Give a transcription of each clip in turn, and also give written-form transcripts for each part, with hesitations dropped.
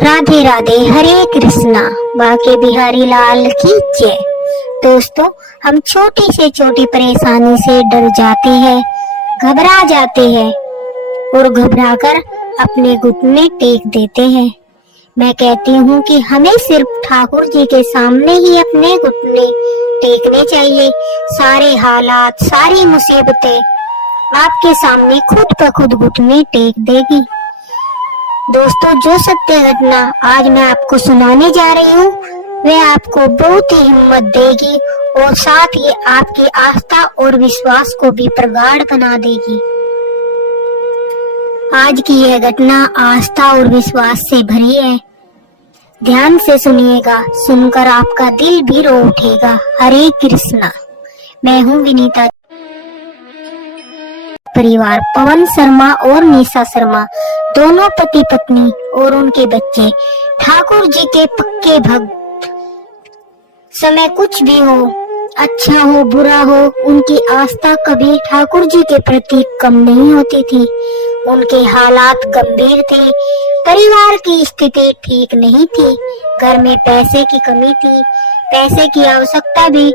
राधे राधे, हरे कृष्णा, बाके बिहारी लाल की जय। दोस्तों, हम छोटी से छोटी परेशानी से डर जाते हैं, घबरा जाते हैं और घबराकर अपने घुटने टेक देते हैं। मैं कहती हूँ कि हमें सिर्फ ठाकुर जी के सामने ही अपने घुटने टेकने चाहिए। सारे हालात, सारी मुसीबतें आपके सामने खुद ब खुद घुटने टेक देगी। दोस्तों, जो सत्य घटना आज मैं आपको सुनाने जा रही हूँ, वह आपको बहुत ही हिम्मत देगी और साथ ही आपकी आस्था और विश्वास को भी प्रगाढ़ बना देगी। आज की यह घटना आस्था और विश्वास से भरी है। ध्यान से सुनिएगा, सुनकर आपका दिल भी रो उठेगा। हरे कृष्णा। मैं हूँ विनीता। परिवार पवन शर्मा और निशा शर्मा दोनों पति पत्नी और उनके बच्चे ठाकुर जी के पक्के भक्त। समय कुछ भी हो, अच्छा हो बुरा हो, उनकी आस्था कभी ठाकुर जी के प्रति कम नहीं होती थी। उनके हालात गंभीर थे, परिवार की स्थिति ठीक नहीं थी, घर में पैसे की कमी थी, पैसे की आवश्यकता भी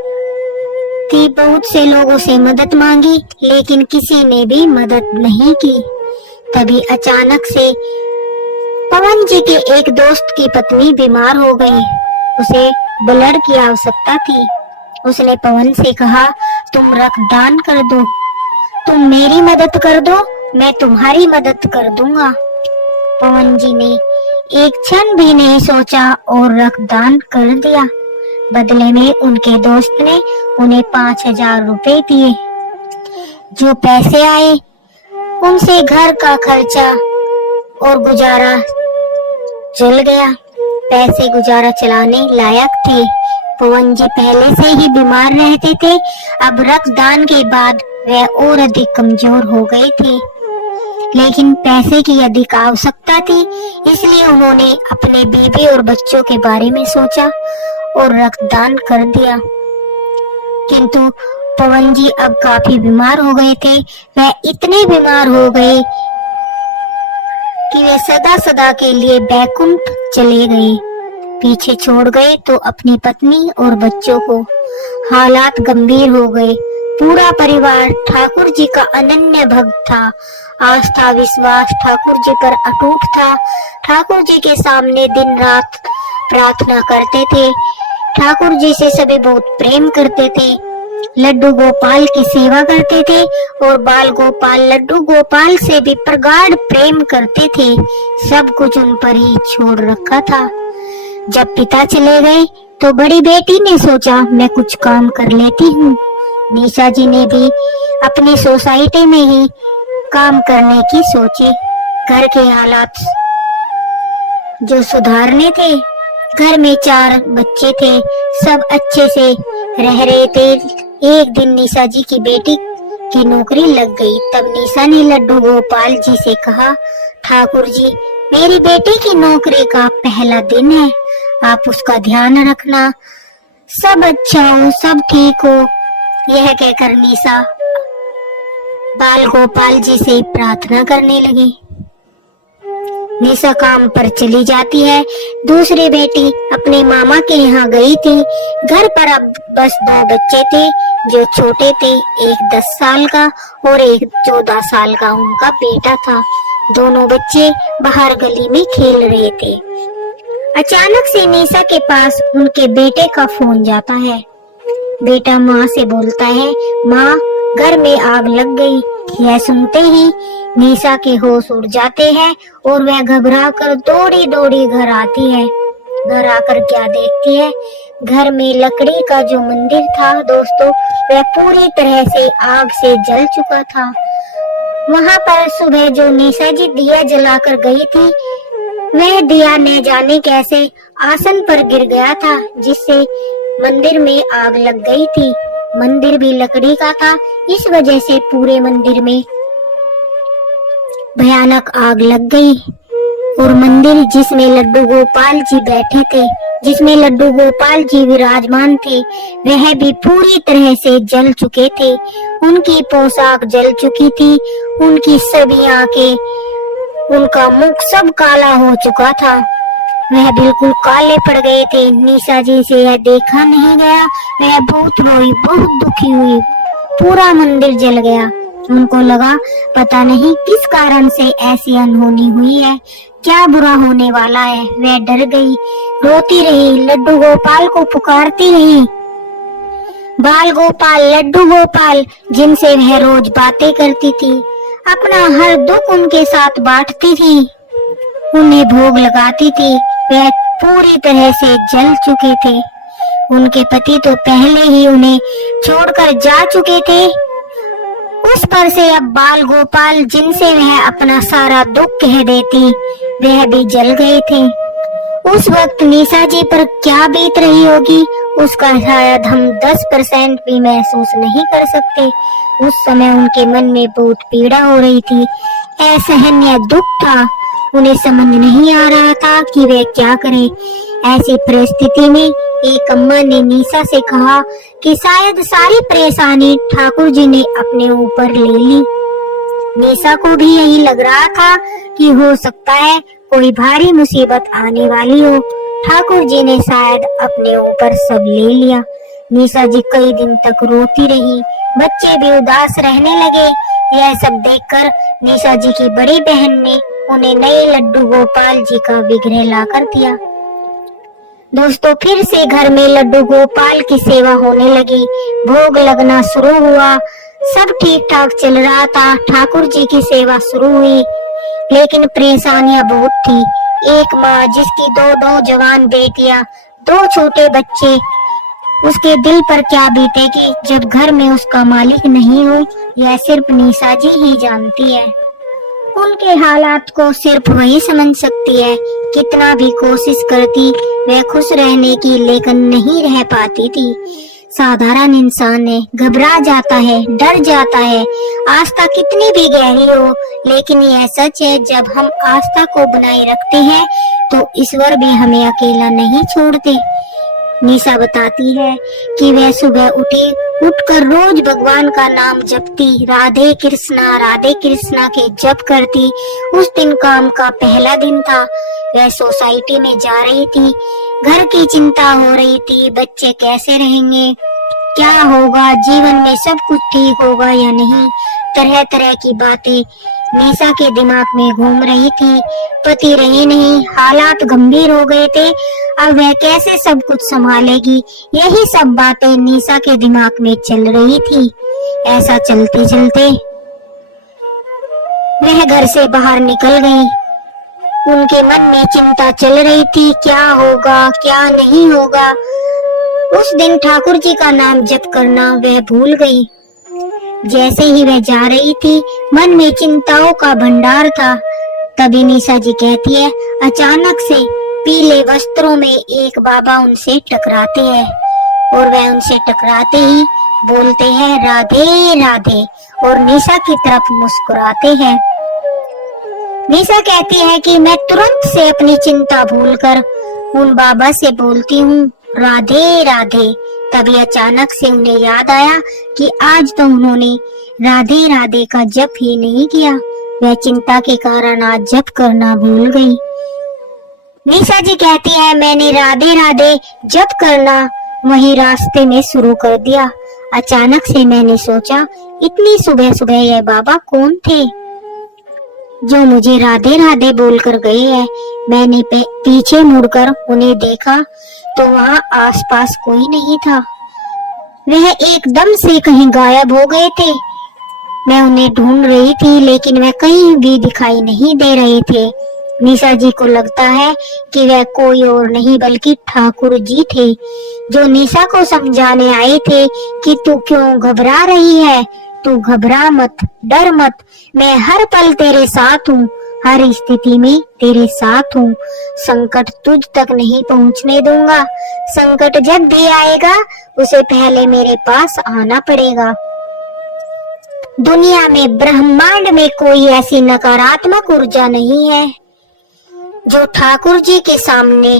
थी। बहुत से लोगों से मदद मांगी, लेकिन किसी ने भी मदद नहीं की। तभी अचानक से पवन जी के एक दोस्त की पत्नी बीमार हो गई। उसे ब्लड की आवश्यकता थी। उसने पवन से कहा, तुम रक्तदान कर दो, तुम मेरी मदद कर दो, मैं तुम्हारी मदद कर दूंगा। पवन जी ने एक क्षण भी नहीं सोचा और रक्तदान कर दिया। बदले में उनके दोस्त ने उन्हें 5,000 रुपए दिए। जो पैसे आए उनसे घर का खर्चा और गुजारा चल गया। पैसे गुजारा चलाने लायक थे। पवन जी पहले से ही बीमार रहते थे, अब रक्तदान के बाद वह और अधिक कमजोर हो गए थे। लेकिन पैसे की अधिक आवश्यकता थी, इसलिए उन्होंने अपने बीवी और बच्चों के बारे में सोचा और रक्तदान कर दिया। किंतु पवन जी अब काफी बीमार हो गए थे। वह इतने बीमार हो गए कि वे सदा सदा के लिए बैकुंठ चले गए, पीछे छोड़ गए तो अपनी पत्नी और बच्चों को। हालात गंभीर हो गए। पूरा परिवार ठाकुर जी का अनन्य भक्त था। आस्था विश्वास ठाकुर जी पर अटूट था। ठाकुर जी के सामने दिन रात प्रार्थना करते थे। ठाकुर जी से सभी बहुत प्रेम करते थे। लड्डू गोपाल की सेवा करते थे और बाल गोपाल लड्डू गोपाल से भी प्रगाढ़ प्रेम करते थे। सब कुछ उन पर ही छोड़ रखा था। जब पिता चले गए तो बड़ी बेटी ने सोचा, मैं कुछ काम कर लेती हूँ। निशा जी ने भी अपनी सोसाइटी में ही काम करने की सोची। घर के हालात जो सुधारने थे, घर में 4 बच्चे थे, सब अच्छे से रह रहे थे। एक दिन निशा जी की बेटी की नौकरी लग गई। तब निशा ने लड्डू गोपाल जी से कहा, ठाकुर जी, मेरी बेटी की नौकरी का पहला दिन है, आप उसका ध्यान रखना, सब अच्छा हो, सब ठीक हो। यह कहकर निशा बाल गोपाल जी से प्रार्थना करने लगी। निशा काम पर चली जाती है। दूसरी बेटी अपने मामा के यहाँ गई थी। घर पर अब बस 2 बच्चे थे जो छोटे थे, एक 10 साल का और एक 14 साल का उनका बेटा था। दोनों बच्चे बाहर गली में खेल रहे थे। अचानक से निशा के पास उनके बेटे का फोन जाता है। बेटा माँ से बोलता है, माँ, घर में आग लग गई। यह सुनते ही निशा के होश उड़ जाते हैं और वह घबरा कर दौड़ी दौड़ी घर आती है। घर आकर क्या देखती है, घर में लकड़ी का जो मंदिर था दोस्तों, वह पूरी तरह से आग से जल चुका था। वहाँ पर सुबह जो निशा जी दिया जलाकर गई थी, वह दिया न जाने कैसे आसन पर गिर गया था, जिससे मंदिर में आग लग गई थी। मंदिर भी लकड़ी का था, इस वजह से पूरे मंदिर में भयानक आग लग गई। और मंदिर जिसमें लड्डू गोपाल जी बैठे थे, जिसमें लड्डू गोपाल जी विराजमान थे, वह भी पूरी तरह से जल चुके थे। उनकी पोशाक जल चुकी थी, उनकी सभी आंखें, उनका मुख सब काला हो चुका था। वह बिल्कुल काले पड़ गए थे। निशा जी से यह देखा नहीं गया। वह बहुत रोई, बहुत दुखी हुई। पूरा मंदिर जल गया। उनको लगा पता नहीं किस कारण से ऐसी अनहोनी हुई है, क्या बुरा होने वाला है। वह डर गई, रोती रही, लड्डू गोपाल को पुकारती रही। बाल गोपाल, लड्डू गोपाल, जिनसे वह रोज बातें करती थी, अपना हर दुख उनके साथ बांटती थी, उन्हें भोग लगाती थी, वह पूरी तरह से जल चुके थे। उनके पति तो पहले ही उन्हें छोड़कर जा चुके थे। उस पर से अब बाल गोपाल, जिनसे वह अपना सारा दुख कह देती, वह भी जल गए थे। उस वक्त निशा जी पर क्या बीत रही होगी, उसका शायद हम 10% भी महसूस नहीं कर सकते। उस समय उनके मन में बहुत पीड़ा हो रही थी, असहनीय दुख था। उन्हें समझ नहीं आ रहा था कि वे क्या करें। ऐसी परिस्थिति में एक अम्मा ने निशा से कहा कि शायद सारी परेशानी ठाकुर जी ने अपने ऊपर ले ली। निशा को भी यही लग रहा था कि हो सकता है कोई भारी मुसीबत आने वाली हो। ठाकुर जी ने शायद अपने ऊपर सब ले लिया। निशा जी कई दिन तक रोती रही, बच्चे भी उदास रहने लगे। यह सब देखकर निशा जी की बड़ी बहन ने उन्हें नए लड्डू गोपाल जी का विग्रह ला कर दिया। दोस्तों, फिर से घर में लड्डू गोपाल की सेवा होने लगी, भोग लगना शुरू हुआ, सब ठीक ठाक चल रहा था। ठाकुर जी की सेवा शुरू हुई, लेकिन परेशानियां बहुत थी। एक माँ जिसकी दो जवान बेटियां, 2 छोटे बच्चे, उसके दिल पर क्या बीतेगी जब घर में उसका मालिक नहीं हो, यह सिर्फ निशा जी ही जानती है। उनके हालात को सिर्फ वही समझ सकती है। कितना भी कोशिश करती वह खुश रहने की, लेकिन नहीं रह पाती थी। साधारण इंसान है, घबरा जाता है, डर जाता है। आस्था कितनी भी गहरी हो, लेकिन यह सच है, जब हम आस्था को बनाए रखते हैं तो ईश्वर भी हमें अकेला नहीं छोड़ते। निशा बताती है कि वह सुबह उठकर रोज भगवान का नाम जपती, राधे कृष्णा के जप करती। उस दिन काम का पहला दिन था। वह सोसाइटी में जा रही थी, घर की चिंता हो रही थी, बच्चे कैसे रहेंगे, क्या होगा, जीवन में सब कुछ ठीक होगा या नहीं, तरह तरह की बातें निशा के दिमाग में घूम रही थी। पति रही नहीं, हालात गंभीर हो गए थे, अब वह कैसे सब कुछ संभालेगी, यही सब बातें निशा के दिमाग में चल रही थी। ऐसा चलते चलते वह घर से बाहर निकल गई। उनके मन में चिंता चल रही थी, क्या होगा, क्या नहीं होगा। उस दिन ठाकुर जी का नाम जप करना वह भूल गई। जैसे ही वह जा रही थी, मन में चिंताओं का भंडार था। तभी निशा जी कहती है, अचानक से पीले वस्त्रों में एक बाबा उनसे टकराते हैं और वह उनसे टकराते ही बोलते हैं राधे राधे और निशा की तरफ मुस्कुराते हैं। निशा कहती है कि मैं तुरंत से अपनी चिंता भूलकर उन बाबा से बोलती हूँ राधे राधे। तभी अचानक से उन्हें याद आया कि आज तो उन्होंने राधे राधे का जप ही नहीं किया। वह चिंता के कारण आज जप करना भूल गई। निशा जी कहती है, मैंने राधे राधे जप करना वही रास्ते में शुरू कर दिया। अचानक से मैंने सोचा, इतनी सुबह सुबह यह बाबा कौन थे जो मुझे राधे राधे बोलकर गए हैं। मैंने पीछे मुड़कर उन्हें देखा तो वहाँ आसपास कोई नहीं था। वह एकदम से कहीं गायब हो गए थे। मैं उन्हें ढूंढ रही थी, लेकिन वह कहीं भी दिखाई नहीं दे रहे थे। निशा जी को लगता है कि वह कोई और नहीं बल्कि ठाकुर जी थे, जो निशा को समझाने आए थे कि तू क्यों घबरा रही है, तू घबरा मत, डर मत, मैं हर पल तेरे साथ हूँ, हर स्थिति में तेरे साथ हूँ। संकट तुझ तक नहीं पहुँचने दूंगा। संकट जब भी आएगा उसे पहले मेरे पास आना पड़ेगा। दुनिया में, ब्रह्मांड में कोई ऐसी नकारात्मक ऊर्जा नहीं है जो ठाकुर जी के सामने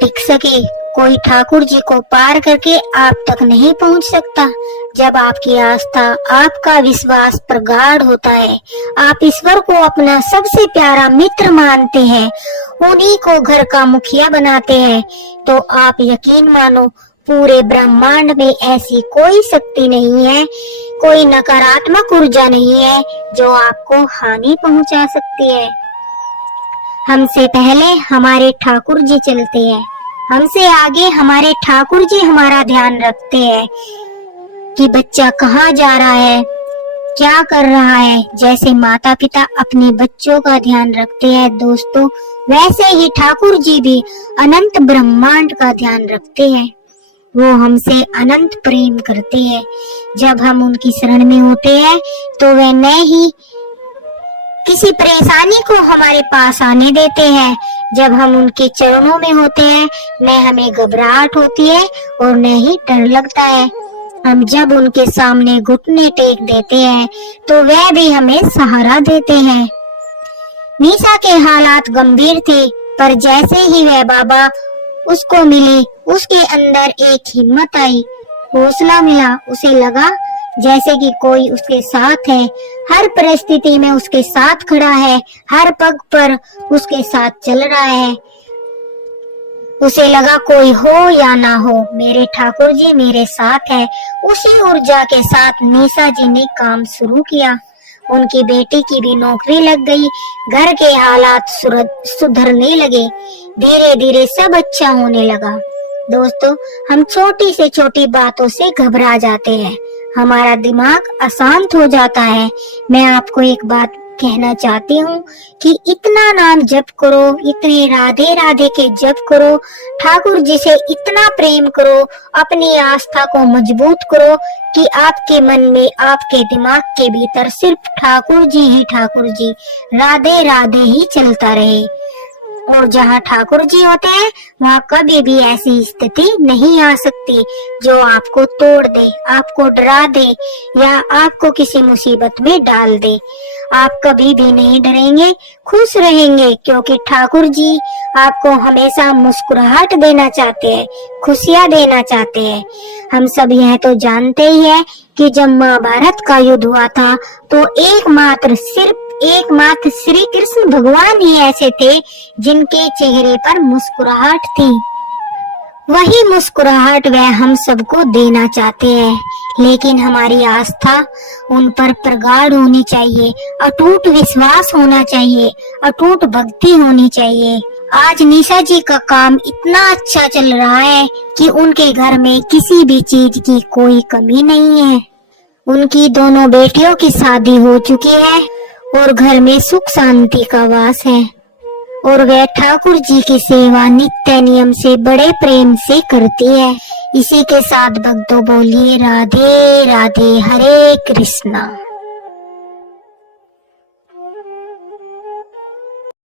टिक सके। कोई ठाकुर जी को पार करके आप तक नहीं पहुंच सकता। जब आपकी आस्था, आपका विश्वास प्रगाढ़ होता है, आप ईश्वर को अपना सबसे प्यारा मित्र मानते हैं, उन्हीं को घर का मुखिया बनाते हैं, तो आप यकीन मानो पूरे ब्रह्मांड में ऐसी कोई शक्ति नहीं है, कोई नकारात्मक ऊर्जा नहीं है जो आपको हानि पहुंचा सकती है। हमसे पहले हमारे ठाकुर जी चलते हैं, हमसे आगे हमारे ठाकुर जी हमारा ध्यान रखते हैं कि बच्चा कहाँ जा रहा है, क्या कर रहा है। जैसे माता पिता अपने बच्चों का ध्यान रखते हैं दोस्तों, वैसे ही ठाकुर जी भी अनंत ब्रह्मांड का ध्यान रखते हैं। वो हमसे अनंत प्रेम करते हैं। जब हम उनकी शरण में होते हैं तो वे न ही किसी परेशानी को हमारे पास आने देते हैं। जब हम उनके चरणों में होते हैं न हमें घबराहट होती है और न ही डर लगता है। हम जब उनके सामने घुटने टेक देते हैं तो वह भी हमें सहारा देते हैं। निशा के हालात गंभीर थे, पर जैसे ही वह बाबा उसको मिले, उसके अंदर एक हिम्मत आई, हौसला मिला। उसे लगा जैसे कि कोई उसके साथ है, हर परिस्थिति में उसके साथ खड़ा है, हर पग पर उसके साथ चल रहा है। उसे लगा कोई हो या ना हो, मेरे ठाकुर जी मेरे साथ है। उसी ऊर्जा के साथ निशा जी ने काम शुरू किया। उनकी बेटी की भी नौकरी लग गई, घर के हालात सुधरने लगे, धीरे धीरे सब अच्छा होने लगा। दोस्तों, हम छोटी से छोटी बातों से घबरा जाते हैं, हमारा दिमाग अशांत हो जाता है। मैं आपको एक बात कहना चाहती हूँ कि इतना नाम जप करो, इतने राधे राधे के जप करो, ठाकुर जी से इतना प्रेम करो, अपनी आस्था को मजबूत करो कि आपके मन में, आपके दिमाग के भीतर सिर्फ ठाकुर जी ही ठाकुर जी, राधे राधे ही चलता रहे। और जहाँ ठाकुर जी होते हैं वहाँ कभी भी ऐसी स्थिति नहीं आ सकती जो आपको तोड़ दे, आपको डरा दे या आपको किसी मुसीबत में डाल दे। आप कभी भी नहीं डरेंगे, खुश रहेंगे, क्योंकि ठाकुर जी आपको हमेशा मुस्कुराहट देना चाहते हैं, खुशियाँ देना चाहते हैं। हम सब यह तो जानते ही है कि जब महाभारत का युद्ध हुआ था तो एकमात्र श्री कृष्ण भगवान ही ऐसे थे जिनके चेहरे पर मुस्कुराहट थी। वही मुस्कुराहट वह हम सबको देना चाहते हैं, लेकिन हमारी आस्था उन पर प्रगाढ़ होनी चाहिए, अटूट विश्वास होना चाहिए, अटूट भक्ति होनी चाहिए। आज निशा जी का काम इतना अच्छा चल रहा है कि उनके घर में किसी भी चीज की कोई कमी नहीं है। उनकी दोनों बेटियों की शादी हो चुकी है और घर में सुख शांति का वास है, और वह ठाकुर जी की सेवा नित्य नियम से बड़े प्रेम से करती है। इसी के साथ भक्तों बोलिए राधे राधे, हरे कृष्णा।